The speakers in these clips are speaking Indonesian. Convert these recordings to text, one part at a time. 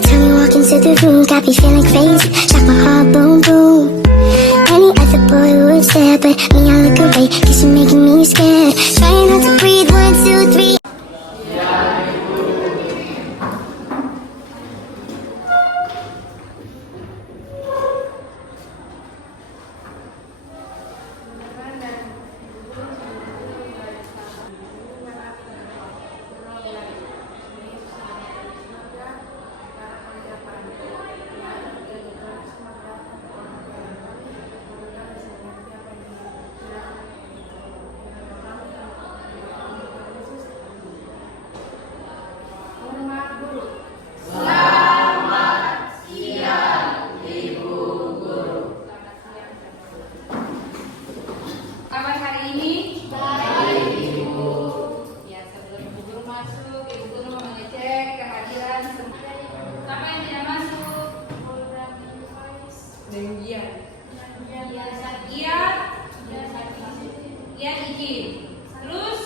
Every time you walk into the room, got me feeling crazy. Shock my heart, boom, boom. Any other boy would stare, but me, I look away, cause you're making me scared. Trying not to breathe, 1, 2, 3. Kabar hari ini? Baik, Ibu. Ya, sebelum Ibu Guru masuk, Ibu Guru mau mengecek kehadiran semua. Siapa yang tidak masuk? Demikian. Iya izin. Terus?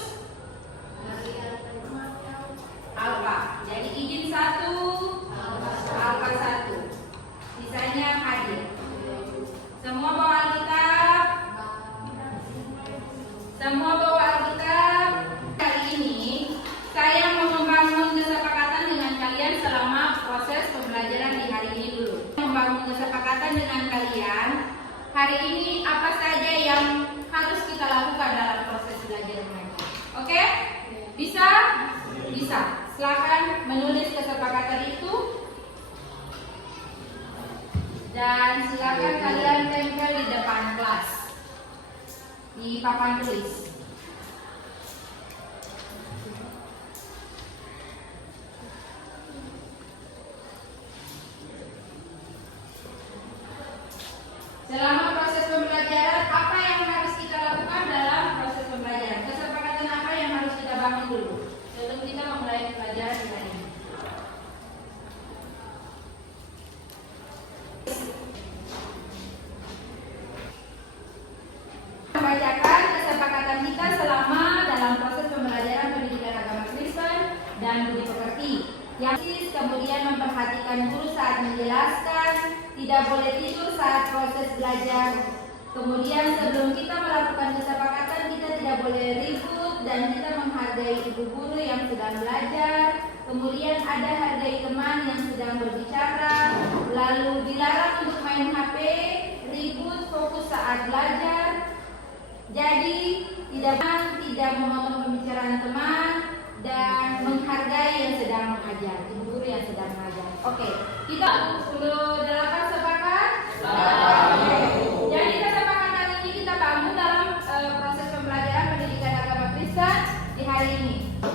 Alfa. Jadi izin 1, Alfa 1. Sisanya hadir. Semua bawa Alkitab. Semua bawa Alkitab. Kali ini saya mau membangun kesepakatan dengan kalian selama proses pembelajaran di hari ini dulu. Membangun kesepakatan dengan kalian hari ini apa saja yang harus kita lakukan dalam proses belajar mengajar. Oke? Bisa? Bisa. Silakan menulis kesepakatan itu. Dan silakan kalian tempel di depan kelas. Di papan tulis. Selama proses pembelajaran, apa yang harus kita lakukan dalam proses pembelajaran? Kesepakatan apa yang harus kita bangun dulu sebelum kita memulai pembelajaran di hari ini? Membacakan kesepakatan kita selama dalam proses pembelajaran pendidikan agama Kristen dan budi pekerti. Yang kemudian memperhatikan guru saat menjelaskan, tidak boleh tidur saat proses belajar. Kemudian sebelum kita melakukan kesepakatan, kita tidak boleh ribut dan kita menghargai ibu guru yang sedang belajar. Kemudian ada hargai teman yang sedang berbicara. Lalu dilarang untuk main HP, ribut, fokus saat belajar. Jadi tidak memotong pembicaraan teman dan menghargai yang sedang mengajar, ibu guru yang sedang mengajar. Oke, kita 10-8 sepakat? Jadi kesepakatan ini kita bangun dalam proses pembelajaran pendidikan agama Kristen di hari ini.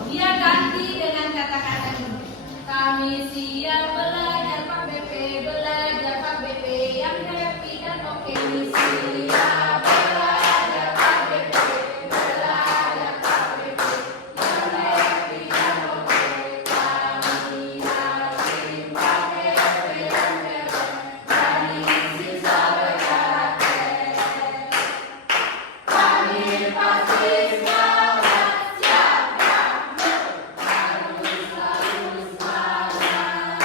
Dia ganti dengan kata-kata ini. Kami siap belajar Pak BP, belajar Pak BP yang happy dan oke. Kami siap belajar Pak BP, belajar Pak BP yang happy dan oke. Kami happy Pak BP yang hebat, dari sisa berkarakter. Kami pasti semangat, siap banget, harus selalu semangat.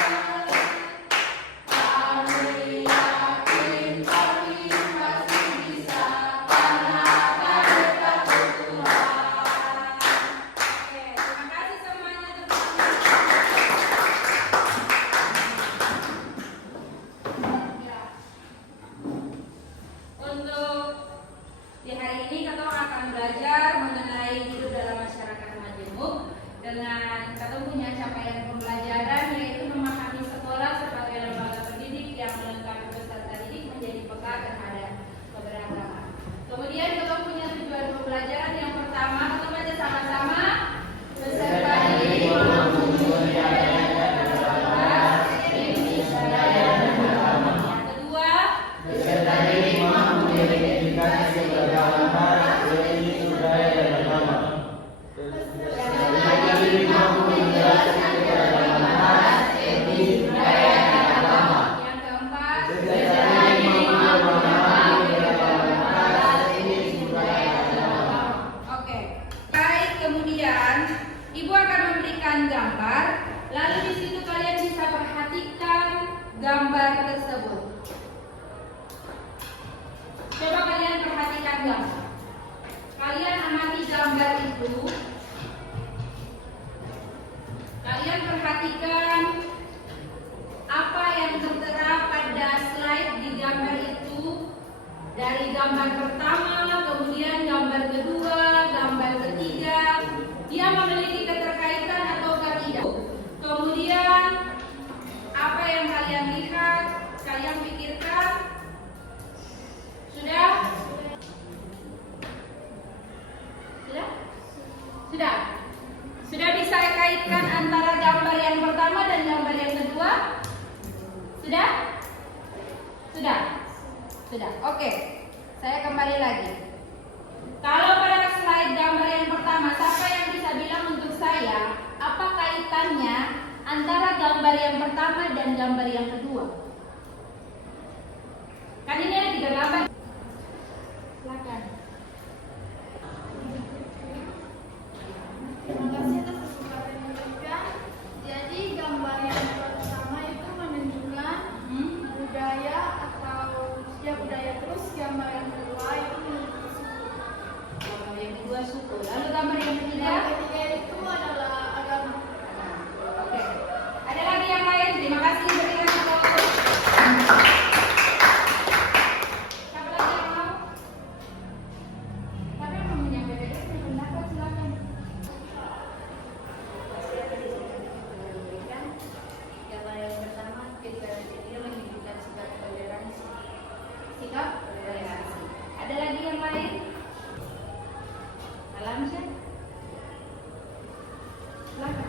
gambar pertama, kemudian gambar kedua, gambar ketiga. Dia memiliki keterkaitan ataukah tidak? Kemudian apa yang kalian lihat, kalian pikirkan? Sudah? Sudah? Sudah? Sudah bisa kaitkan antara gambar yang pertama dan gambar yang kedua? Sudah? Sudah? Sudah. Oke. Saya kembali lagi. Kalau pada slide gambar yang pertama, siapa yang bisa bilang untuk saya apa kaitannya antara gambar yang pertama dan gambar yang kedua? Kan ini ada 3 gambar. Silakan. Terima kasih atas kesempatan yang diberikan. Jadi gambar yang pertama itu menunjukkan budaya atau setiap budaya, terus gambar yang kedua itu menunjukkan suku. Gambar yang kedua suku. Lalu gambar yang ketiga? Yang ketiga itu adalah agama. Oke. Ada lagi yang lain? Terima kasih berikan tepuk. Siapa lagi yang mau? Siapa yang mau menyampaikan pendapat? Silakan. Gambar yang pertama kita dia menunjukkan sikap toleransi. Sikap toleransi. Ada lagi yang lain? Alamsyah? Silakan.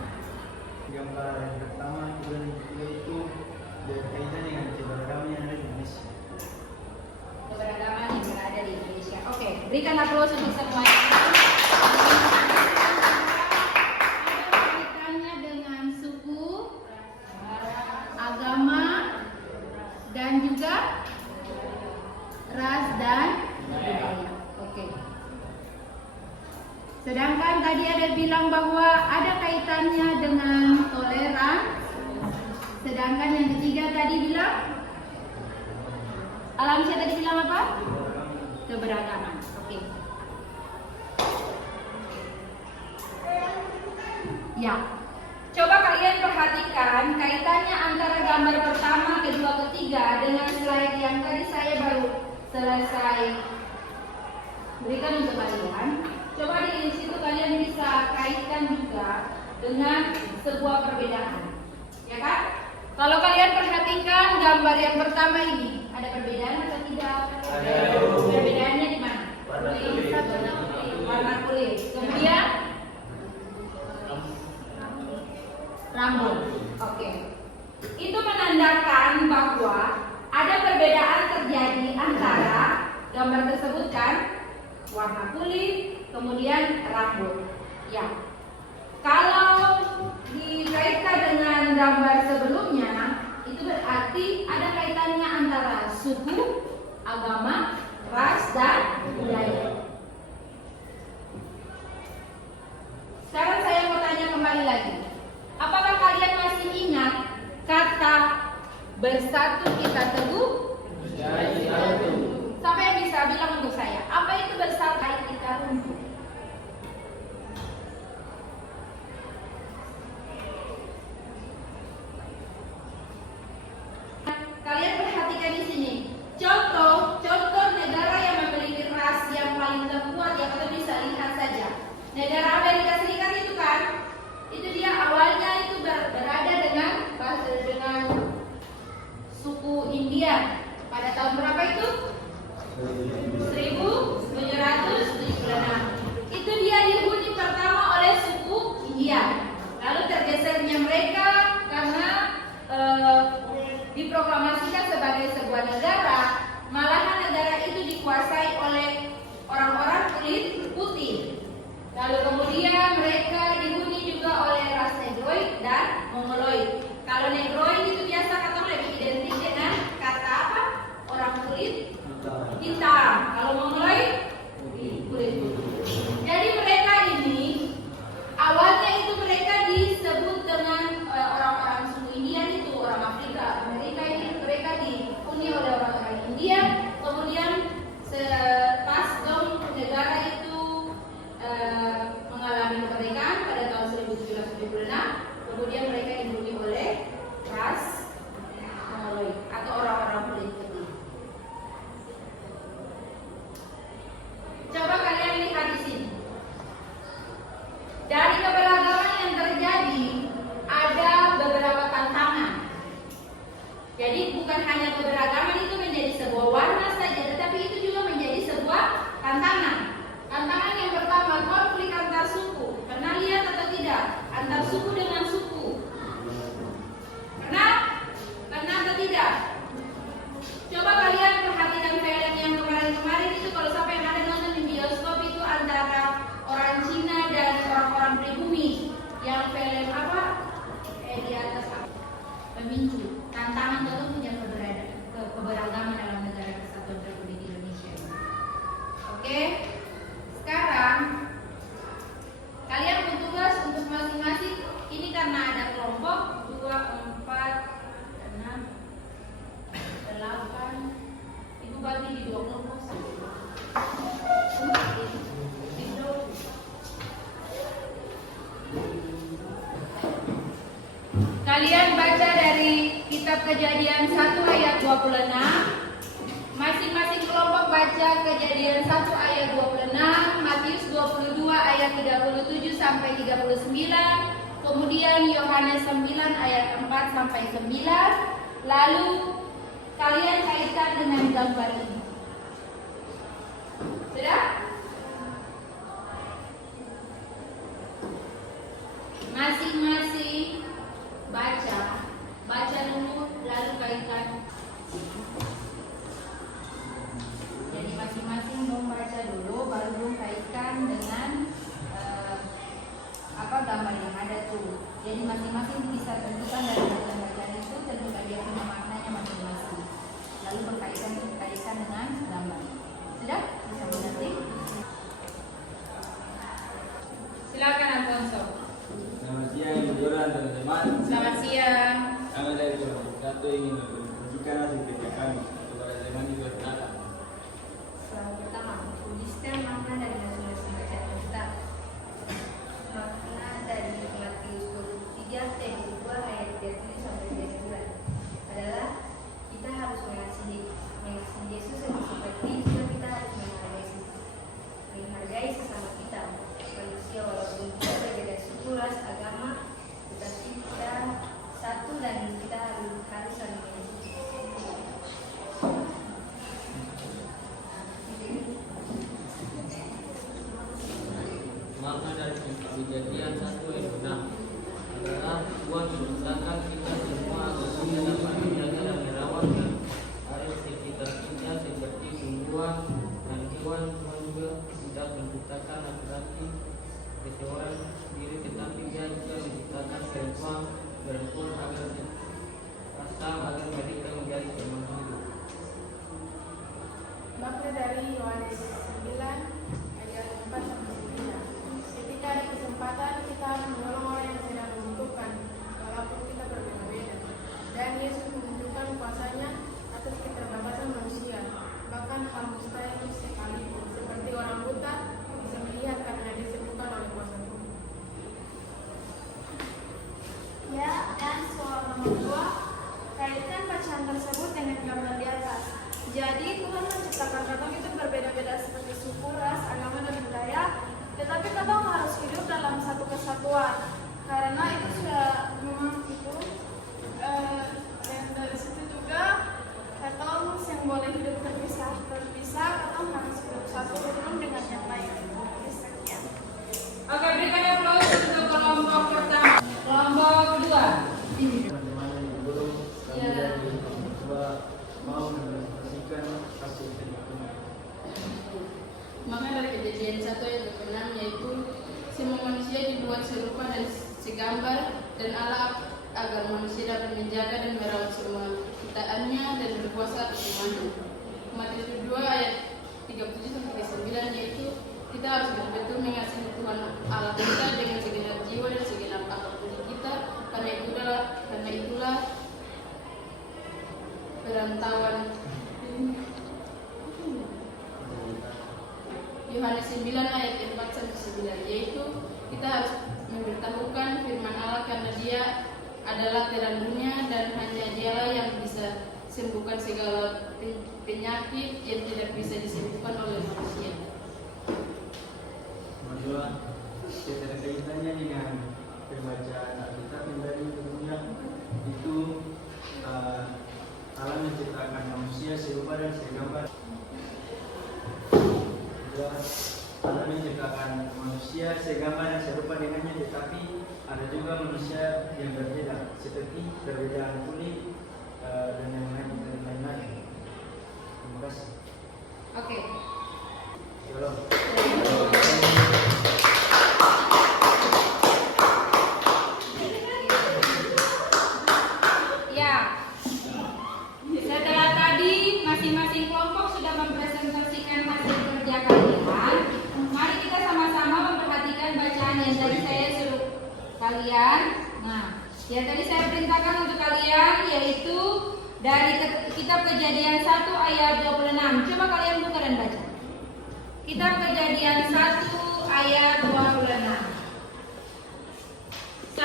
Gambar yang pertama dan kedua itu berkaitan dengan keberagaman yang ada di Indonesia. Keberagaman yang berada di Indonesia. Oke, berikan aplaus untuk semuanya. Ada kaitannya dengan suku, agama, dan juga ras dan budaya. Oke. Sedangkan tadi ada bilang bahwa ada kaitannya dengan toleran. Sedangkan yang ketiga tadi bilang, Alamsyah tadi bilang apa? Keberagaman. Oke. Ya. Coba kalian perhatikan kaitannya antara gambar pertama, kedua, ketiga dengan slide yang tadi saya baru selesai berikan untuk kalian. Coba di situ kalian bisa kaitkan juga dengan sebuah perbedaan. Ya kan? Kalau kalian perhatikan gambar yang pertama ini, ada perbedaan atau tidak? Ada. Perbedaannya di mana? Warna kulit. Kemudian rambut. Oke. Itu menandakan bahwa ada perbedaan terjadi antara gambar tersebut kan? Warna kulit, kemudian rambut. Ya. Kalau dikaitkan dengan gambar sebelumnya, itu berarti ada kaitannya antara suku, agama, ras, dan budaya. Sekarang saya mau tanya kembali lagi. Apakah kalian masih ingat kata bersatu kita teguh? Siapa yang bisa bilang untuk saya? Apa itu bersatu kita runtuh? Kalian perhatikan di sini. Contoh negara yang memiliki ras yang paling terkuat yang kita bisa lihat saja. Negara Amerika Serikat itu kan, itu dia awalnya itu berada dengan suku India. Pada tahun berapa itu? 1776. Itu dia dihuni pertama oleh suku India. Lalu tergesernya mereka karena diproklamasikan sebagai sebuah negara, malahan negara itu dikuasai oleh orang-orang kulit putih. Lalu kemudian mereka dihuni juga oleh ras Negroid dan Mongoloid. Kalau Negroid itu biasa kata lebih identik dengan kata apa? Orang kulit hitam. Kalau Mongoloid kulit putih. Jadi mereka ini awalnya itu mereka disebut dengan orang-orang suku India itu orang Afrika. Mereka ini mereka dihuni oleh orang-orang India. Kemudian pas negara itu mengalami kemerdekaan pada tahun 1776, kemudian mereka dihuni oleh Yang film apa? Di atas apa? Pemicu. Tantangan dalam punya keberagaman dalam negara kesatuan Republik Indonesia. Oke. Sekarang kalian bertugas untuk masing-masing. Ini karena ada kelompok 2, 4, 6, 8. Ibu bagi di 2 kelompok. Kalian baca dari kitab Kejadian 1 ayat 26. Masing-masing kelompok baca Kejadian 1 ayat 26, Matius 22 ayat 37 sampai 39, kemudian Yohanes 9 ayat 4 sampai 9. Lalu kalian kaitkan dengan gambar ini. Sudah? Masing-masing baca dulu lalu kaitkan. Jadi masing-masing membaca dulu baru kaitkan dengan gambar yang ada tuh. Jadi masing-masing bisa tentukan dari bacaan itu tentukan dia punya maknanya masing-masing. Lalu berkaitan dengan gambar. Sudah? Bisa mengerti? Silakan Alfonso. Selamat siang Ibu Dora dan teman-teman. Selamat siang. Kami dari Kelompok 1 ingin mempromosikan hasil kerja kami kepada teman juga perkenalkan. Soal pertama, ujikan makna dari masing-masing bacaan kita. Makna dari Matius 23 ayat 2 ayat 37 sampai 39 adalah kita harus mengasihi Yesus yang seperti juga kita harus menghargai sesama kita manusia walaupun kita berbeda suku, ras, agama, tetapi kita satu dan kita harus saling mengasihi. Makna dari Kejadian 1 ayat 6 adalah Tuhan menciptakan kita semua agar kita dapat menjaga dan merawat dan area sekitar kita seperti tumbuhan dan hewan. Tuhan juga tidak menciptakan laki-laki seseorang sendiri, tetapi Dia juga menciptakan perempuan agar mereka menjadi teman hidup. Makna dari Yohanes 9 ayat 4 sampai 9. Ketika ada kesempatan kita harus menolong orang yang sedang membutuhkan walaupun kita berbeda-beda. Dan Yesus menunjukkan kuasanya atas keterbatasan manusia, bahkan hal mustahil sekalipun, seperti orang buta bisa melihat karena disembuhkan oleh kuasa Tuhan. Ya, dan soal nomor 2, kaitkan bacaan tersebut dengan gambar di atas. Jadi Tuhan menciptakan katong itu berbeda-beda seperti suku, ras, agama, dan budaya, tetapi katong harus hidup dalam satu kesatuan. Karena itu sudah memang itu, dan dari situ juga katong yang boleh hidup terpisah, katong harus hidup satu rukun dengan yang lain. Sekian. Oke, berikan aplaus untuk kelompok pertama. Kelompok 2. Teman-teman yang belum kami dari coba mau mempromosikan hasil kerja kami. Maka dari Kejadian 1 ayat 26 yaitu semua manusia dibuat serupa dan segambar dan Allah agar manusia dapat menjaga dan merawat semua ciptaannya dan berkuasa atas semuanya. Matius 2 ayat 37 sampai 9 yaitu kita harus betul-betul mengasihi Tuhan Allah kita dengan segenap jiwa dan segenap akal budi kita. Karena itulah perantauan Yohanes 9 ayat 4 sampai 9 yaitu kita harus memberitahukan firman Allah karena Dia adalah terang dunia dan hanya Dialah yang bisa sembuhkan segala penyakit yang tidak bisa disembuhkan oleh manusia. Kedua, keterkaitannya dengan pembacaan Alkitab yang tadi tentunya itu Allah menciptakan manusia serupa dan segambar. Kedua, Allah menciptakan manusia segambar dan serupa dengannya, tetapi ada juga manusia yang berbeda, seperti perbedaan kulit dan yang lain-lain. Terima kasih. Oke. Shalom. Ya. Setelah tadi masing-masing kelompok sudah mempresentasikan hasil kerja kalian, mari kita sama-sama memperhatikan bacaan yang tadi saya suruh kalian. Nah, yang tadi saya perintahkan untuk kalian yaitu dari kitab Kejadian 1 ayat 26. Coba kalian buka dan baca. Kitab Kejadian 1 ayat 26. 1.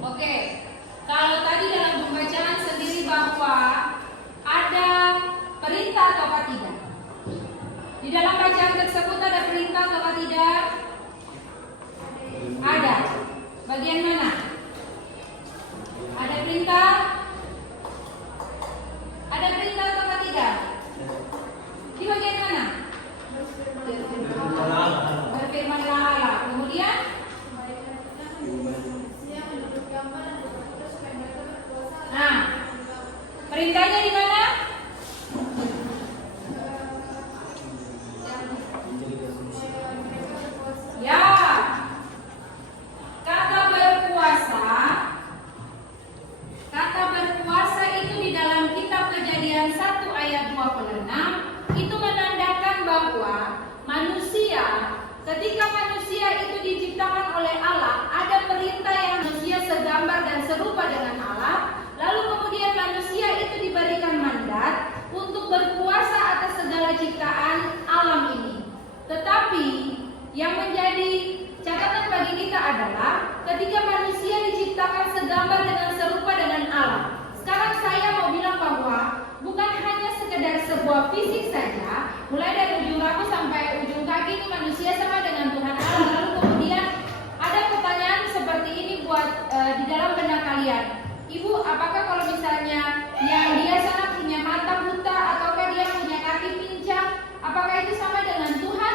Oke, kalau tadi dalam pembacaan sendiri bahwa ada perintah atau tidak? Di dalam bacaan tersebut ada perintah atau tidak? Ada. Bagian mana? Ada perintah? Ada perintah atau tidak? Di bagian mana? Berfirmanlah Allah. Kemudian? Nah, perintahnya di mana? Ya, kata berpuasa itu di dalam kitab Kejadian 1 ayat 26 itu menandakan bahwa manusia, ketika manusia itu diciptakan oleh Allah, ada perintah yang manusia segambar dan serupa dengan Allah. Lalu kemudian manusia itu diberikan mandat untuk berpuasa atas segala ciptaan alam ini. Tetapi yang menjadi catatan bagi kita adalah ketika manusia diciptakan segambar dan serupa dengan Allah. Sekarang saya mau bilang bahwa bukan hanya sekedar sebuah fisik saja, mulai dari ujung rambut sampai ujung kaki ini manusia sama dengan Tuhan Allah. Lalu kemudian ada pertanyaan seperti ini buat di dalam benak kalian. Ibu, apakah kalau misalnya yang dia sana punya mata buta ataukah dia punya kaki pincang, apakah itu sama dengan Tuhan?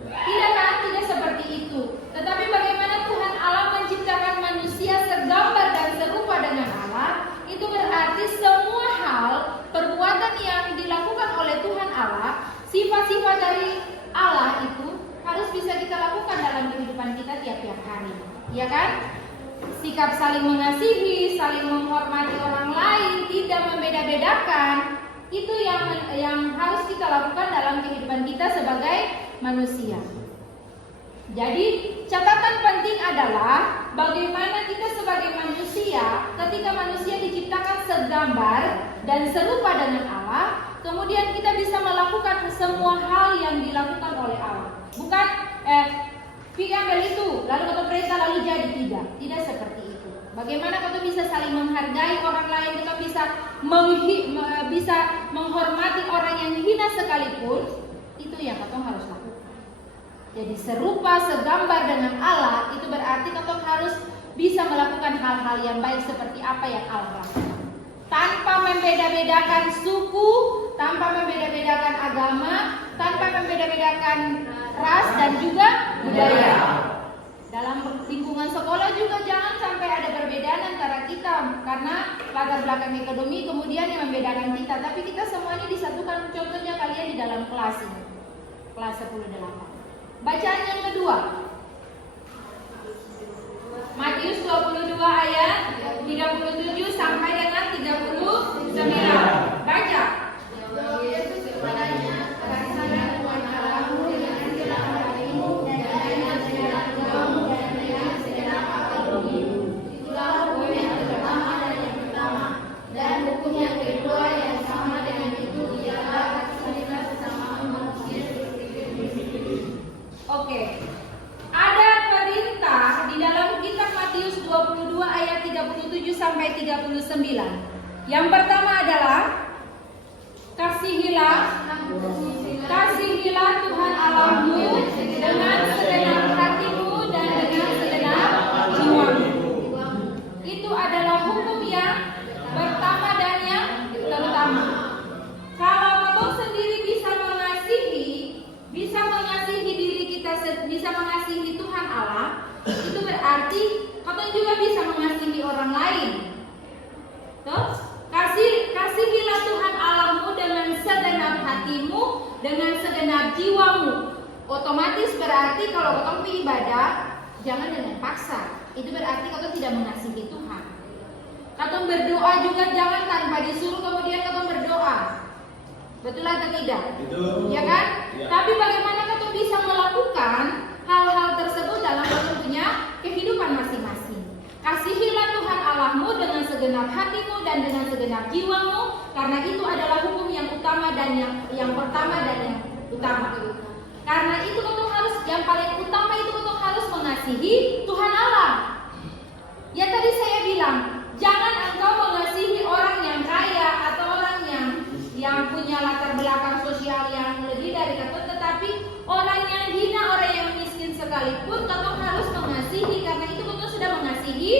Tidak kan? Tidak seperti itu. Tetapi bagaimana Tuhan Allah menciptakan manusia segambar dan serupa dengan Allah, itu berarti semua hal, perbuatan yang dilakukan oleh Tuhan Allah, sifat-sifat dari Allah itu harus bisa kita lakukan dalam kehidupan kita tiap-tiap hari. Ya kan? Sikap saling mengasihi, saling menghormati orang lain, tidak membeda-bedakan, itu yang harus kita lakukan dalam kehidupan kita sebagai manusia. Jadi catatan penting adalah bagaimana kita sebagai manusia, ketika manusia diciptakan segambar dan serupa dengan Allah, kemudian kita bisa melakukan semua hal yang dilakukan oleh Allah. Bukan ambil itu, lalu kata perintah lalu jadi, tidak seperti itu. Bagaimana kita bisa saling menghargai orang lain, kita bisa menghormati orang yang hina sekalipun, itu yang kita harus lakukan. Jadi serupa, segambar dengan Allah, itu berarti kita harus bisa melakukan hal-hal yang baik seperti apa yang Allah lakukan. Tanpa membeda-bedakan suku, tanpa membeda-bedakan agama, tanpa membeda-bedakan ras dan juga budaya. Dalam lingkungan sekolah juga jangan sampai ada perbedaan antara kita karena latar belakang ekonomi kemudian yang membedakan kita. Tapi kita semua ini disatukan, contohnya kalian di dalam kelas ini, kelas 10-8. Bacaan yang kedua, Matius 22 ayat 37 sampai dengan 39. Baca. Yesus kepadanya, "Kasihlah Tuhan Allahmu dengan segenap hatimu dan dengan segenap jiwamu dan dengan segenap akalmu." Itulah hukum yang pertama dan yang pertama. Dan hukum yang kedua yang sama dengan itu ialah kasihilah sesama manusia seperti dirimu sendiri. Oke. Ada perintah di dalam kitab Matius 22 ayat 37 sampai 39. Yang pertama adalah kasihilah Tuhan Allahmu dengan segenap hatimu dan dengan segenap jiwamu. Itu adalah hukum yang pertama dan yang terutama. Kalau kamu sendiri bisa mengasihi diri kita, bisa mengasihi Tuhan Allah, itu berarti kamu juga bisa mengasihi orang lain. Tuh, kasihilah Tuhan Allahmu dengan segenap hatimu dengan segenap jiwamu. Otomatis berarti kalau kau pergi ibadah jangan dengan paksa. Itu berarti kau tidak mengasihi Tuhan. Kau berdoa juga jangan tanpa disuruh kemudian kau berdoa. Betul atau tidak? Betul. Ya kan? Ya. Tapi bagaimana kau bisa melakukan hal-hal tersebut dalam kau punya kehidupan masing-masing? Kasihilah Tuhan Allahmu dengan segenap hatimu dan dengan segenap jiwamu, karena itu adalah hukum yang utama dan yang pertama dan yang utama. Karena itu kau harus, yang paling utama itu kau harus mengasihi Tuhan Allah. Ya tadi saya bilang, jangan engkau mengasihi orang yang kaya atau orang yang punya latar belakang sosial yang lebih dari kau, tetapi orang yang hina, orang yang miskin sekalipun kau harus mengasihi, karena itu kau sudah mengasihi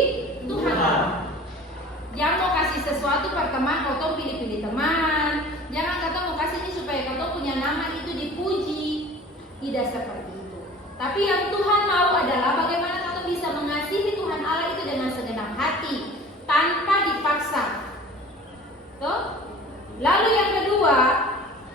Tuhan Allah. Jangan mau kasih sesuatu per teman, kau pilih-pilih teman. Jangan kata mau kasih ini supaya kau punya nama itu dipuji. Tidak seperti itu. Tapi yang Tuhan mau adalah bagaimana kau bisa mengasihi Tuhan Allah itu dengan segenap hati, tanpa dipaksa. Tuh. Lalu yang kedua,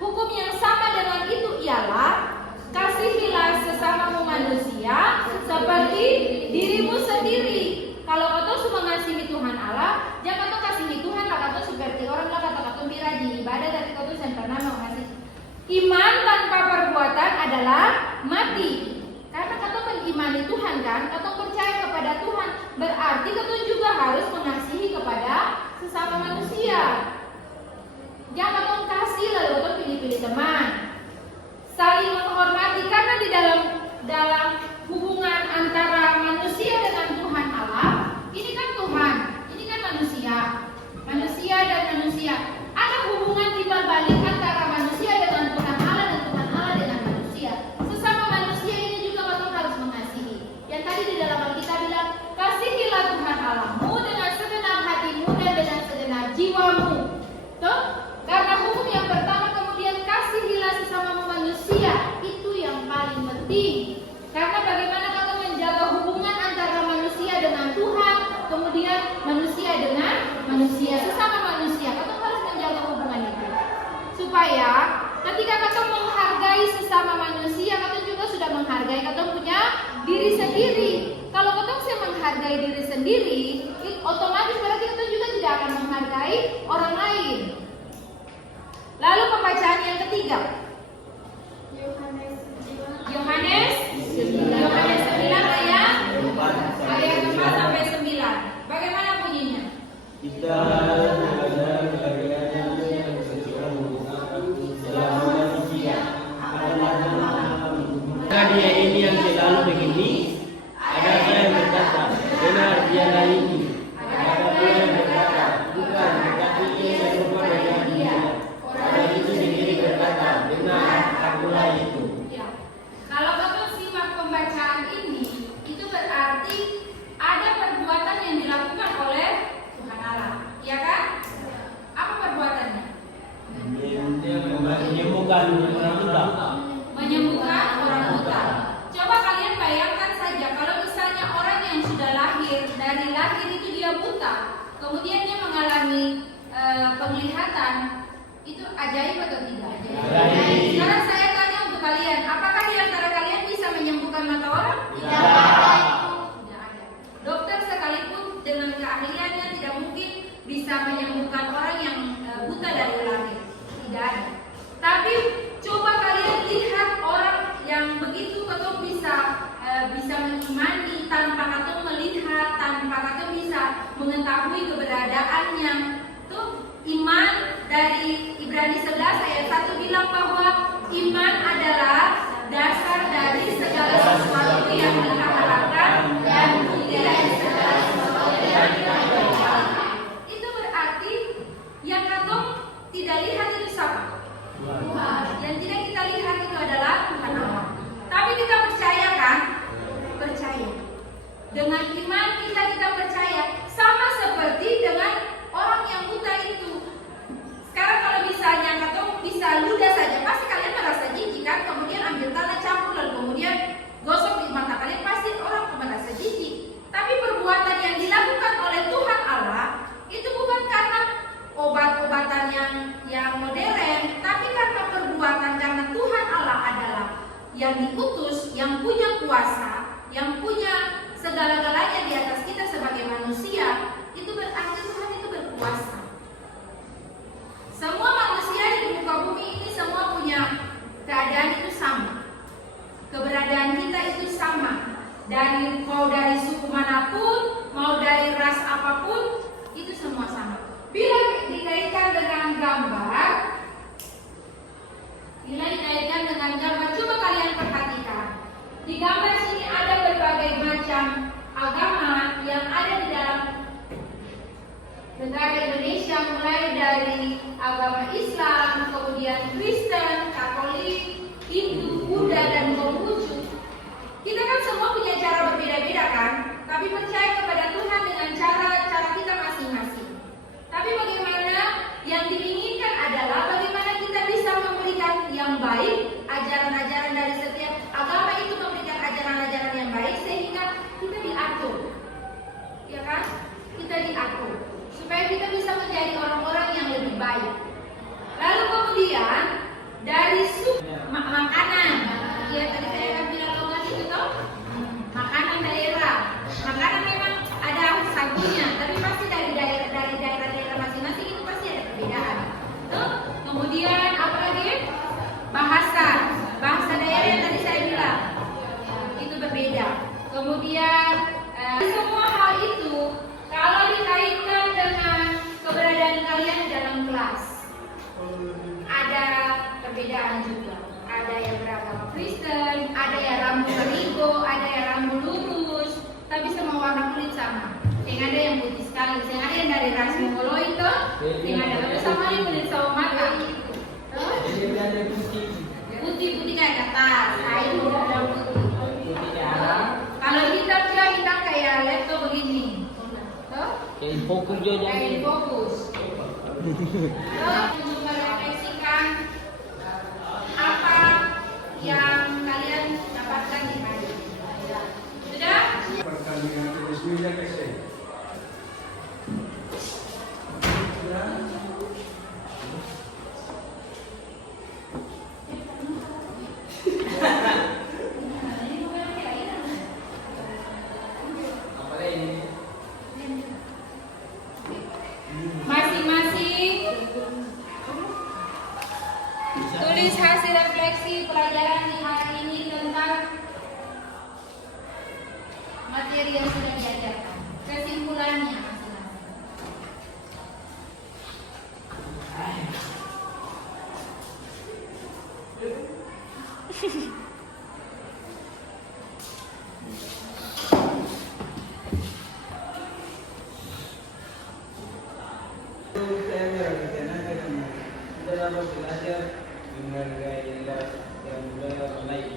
hukum yang sama dengan itu ialah kasihilah sesamamu manusia seperti dirimu sendiri. Kalau kau mengasihi Tuhan Allah, jangan kau kasihi Tuhan lah kau seperti orang lah kata kau rajin ibadah tapi kau tidak pernah mengasihi. Iman tanpa perbuatan adalah mati. Karena kau mengimani Tuhan kan, kau percaya kepada Tuhan, berarti kau juga harus mengasihi kepada sesama manusia. Jangan kau kasih lalu kau pilih-pilih teman. Saling menghormati, karena di dalam hubungan antara manusia dengan Tuhan Allah, ini kan Tuhan, ini kan manusia dan manusia. Ada hubungan timbal balik antara manusia dengan Tuhan Allah dan Tuhan Allah dengan manusia. Sesama manusia ini juga kau harus mengasihi. Yang tadi di dalam Alkitab bilang, kasihilah Tuhan Allahmu dengan segenap hatimu dan dengan segenap jiwamu. Tuh, karena hukum yang pertama kemudian kasihilah sesama manusia, itu yang paling penting. Karena bagaimana kau menjaga hubungan antara manusia dengan Tuhan, kemudian manusia dengan manusia, sesama manusia, kau harus menjaga hubungan itu. Supaya ketika kau menghargai sesama manusia, kau juga sudah menghargai kau punya diri sendiri. Kalau kau bisa menghargai diri sendiri, otomatis berarti kau juga tidak akan menghargai orang lain. Lalu pembacaan yang ketiga, Yohanes 9 ayat 4 sampai 9. Bagaimana bunyinya? Kita belajar karyanya yang selama manusia maka dia ini yang selalu begini, ada yang berkata benar dialah ini, ada pula yang berkata bukan, tetapi ia serupa dengan dia. Orang itu sendiri berkata benar, akulah itu. Kalau kau simak pembacaan ini, itu berarti ada perbuatan yang dilakukan oleh Tuhan Allah, ya kan? Apa perbuatannya? Menyembuhkan orang buta. Menyembuhkan orang buta. Coba kalian bayangkan saja kalau misalnya orang yang sudah lahir, dari lahir itu dia buta, kemudian dia mengalami penglihatan, itu ajaib atau tidak? Ajaib. Sekarang saya tanya untuk kalian, apakah di antara kalian bisa menyembuhkan mata orang? Tidak ada. Dokter sekalipun dengan keahliannya tidak mungkin bisa menyembuhkan orang yang buta dari lahir. Tidak ada. Tapi coba kalian lihat orang yang begitu kau bisa mengimani tanpa kau melihat, tanpa kau bisa mengetahui keberadaannya. Tuh iman dari Ibrani 11 ayat 1 bilang bahwa iman adalah dasar dari segala sesuatu yang kita harapkan dan bukti dari segala sesuatu yang kita percaya. Itu berarti yang kau tidak lihat itu siapa? Tuhan. Yang tidak kita lihat itu adalah Tuhan Allah. Tapi kita percaya kan? Percaya. Dengan iman kita percaya. Sama seperti dengan orang yang buta itu. Sekarang kalau misalnya kau bisa ludah saja, pasti kalian merasa jijik kan? Kemudian ambil tanah campur lalu kemudian gosok di mata kalian, pasti orang merasa jijik. Tapi perbuatan yang dilakukan oleh Tuhan Allah itu bukan karena obat-obatan yang modern, tapi karena perbuatan, karena Tuhan yang diutus, yang punya kuasa, yang punya segala-galanya di atas kita sebagai manusia, itu berarti Tuhan itu berkuasa. Semua manusia di muka bumi ini semua punya keadaan itu sama. Keberadaan kita itu sama. Mau dari suku manapun, mau dari ras apapun, itu semua sama. Bila dikaitkan dengan gambar, coba kalian perhatikan. Di gambar sini ada berbagai macam agama yang ada di dalam negara Indonesia, mulai dari agama Islam, kemudian Kristen, Katolik, Hindu, Buddha, dan Konghucu. Kita kan semua punya cara berbeda-beda kan, tapi percaya kepada Tuhan dengan cara kita masing-masing. Tapi bagaimana yang diinginkan adalah bagaimana kita bisa memberikan yang baik, ajaran-ajaran dari setiap agama itu memberikan ajaran-ajaran yang baik sehingga kita diatur, ya kan? Kita diatur supaya kita bisa menjadi orang-orang yang lebih baik. Lalu kemudian dari makanan, ya tadi saya akan bilang itu toh, makanan daerah. Makanan memang ada sagunya, tapi pasti dari daerah masing-masing itu pasti ada perbedaan. Tuh. Kemudian apa lagi? Bahasa daerah yang tadi saya bilang itu berbeda. Kemudian semua hal itu kalau dikaitkan dengan keberadaan kalian dalam kelas, ada perbedaan juga. Ada yang beragama Kristen, ada yang rambut berigo, ada yang rambut lurus, tapi semua warna kulit sama. Yang ada yang putih sekali, yang ada yang dari ras Mongolo itu, yang ada sama yang kulit sawo mata. Putih kayak kertas, kain udah putih. Kalau hitam juga hitam kayak laptop begini. Kayak fokus juga. Kayak fokus. Coba refleksikan apa yang kalian dapatkan di hari ini. Sudah? Pertandingan tenis meja guys. Masing-masing tulis hasil refleksi pelajaran di hari ini tentang materi yang sudah diajarkan. Kesimpulannya masing-masing. Dalam belajar menghargai yang muda baik.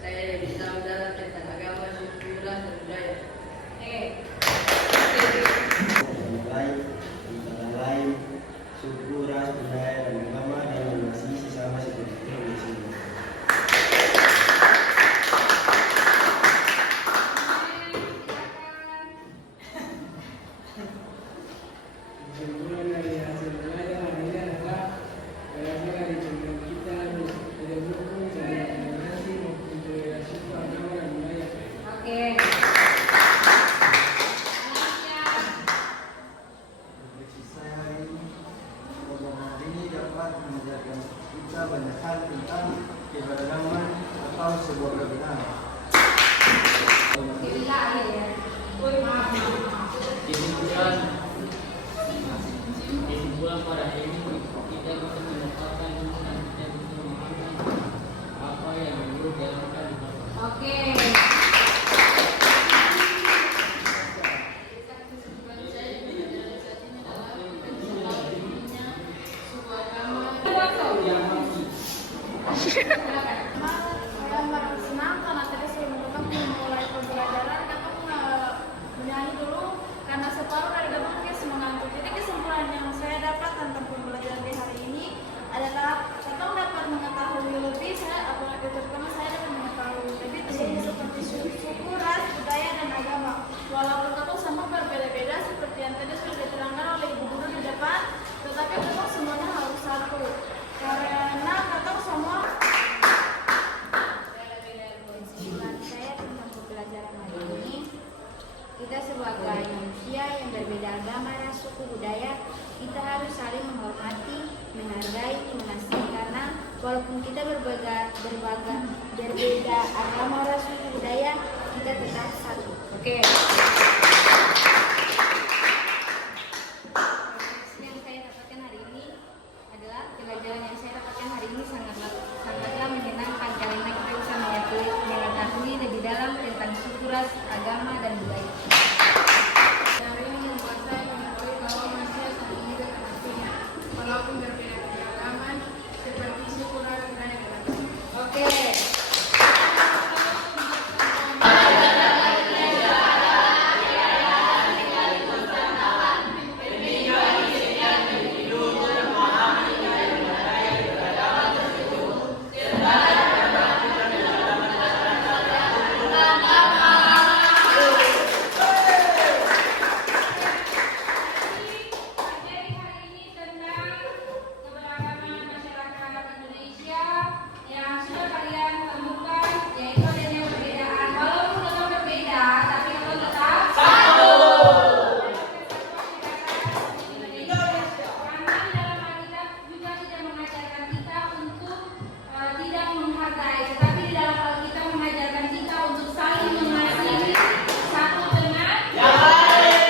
Saya bisa mendalam tentang agama, suku, ras, dan budaya. Lain suku, ras, budaya, dan agama dalam masih sama seperti itu di sini. Kita sebagai manusia yang berbeda agama, ras, suku, budaya, kita harus saling menghormati, menghargai, mengasihi, karena walaupun kita berbeda agama, ras, suku, budaya, kita tetap satu. Oke. Yang saya dapatkan hari ini adalah pelajaran yang saya dapatkan hari ini sangatlah menyenangkan karena kita bisa mengetahui lebih dalam tentang suku, ras, agama, dan budaya. Hari ini membuat saya mengetahui bahwa manusia saling hidup dengan artinya, walaupun berbeda keagamaan seperti suku, ras, budaya, dan agama. Oke. Materi hari ini tentang keberagaman masyarakat Indonesia yang sudah kalian temukan, yaitu adanya perbedaan. Walaupun kita berbeda, tapi kita tetap satu. Karena di dalam Alkitab juga tidak mengajarkan kita untuk tidak menghargai, tetapi di dalam Alkitab mengajarkan kita untuk saling mengasihi satu dengan yang lain.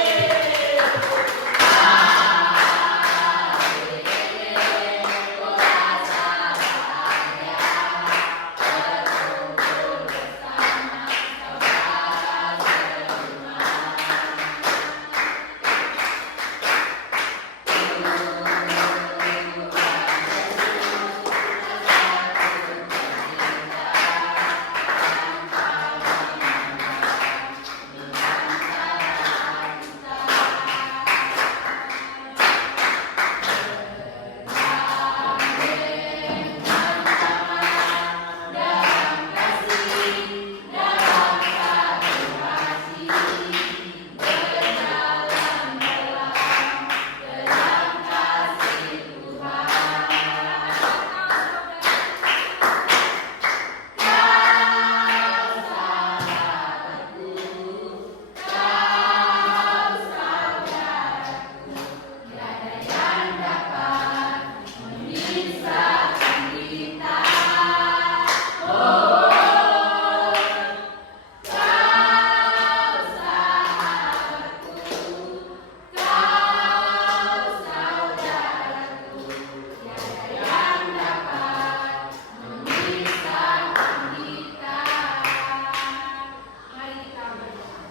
Mari kita berdoa.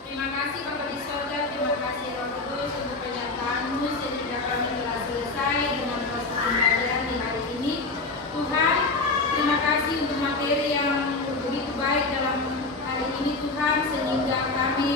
Terima kasih Bapa di sorga, terima kasih Roh Kudus untuk pernyataan-Mu sehingga kami telah selesai dengan proses pembelajaran di hari ini. Tuhan, terima kasih untuk materi yang begitu baik dalam hari ini Tuhan, sehingga kami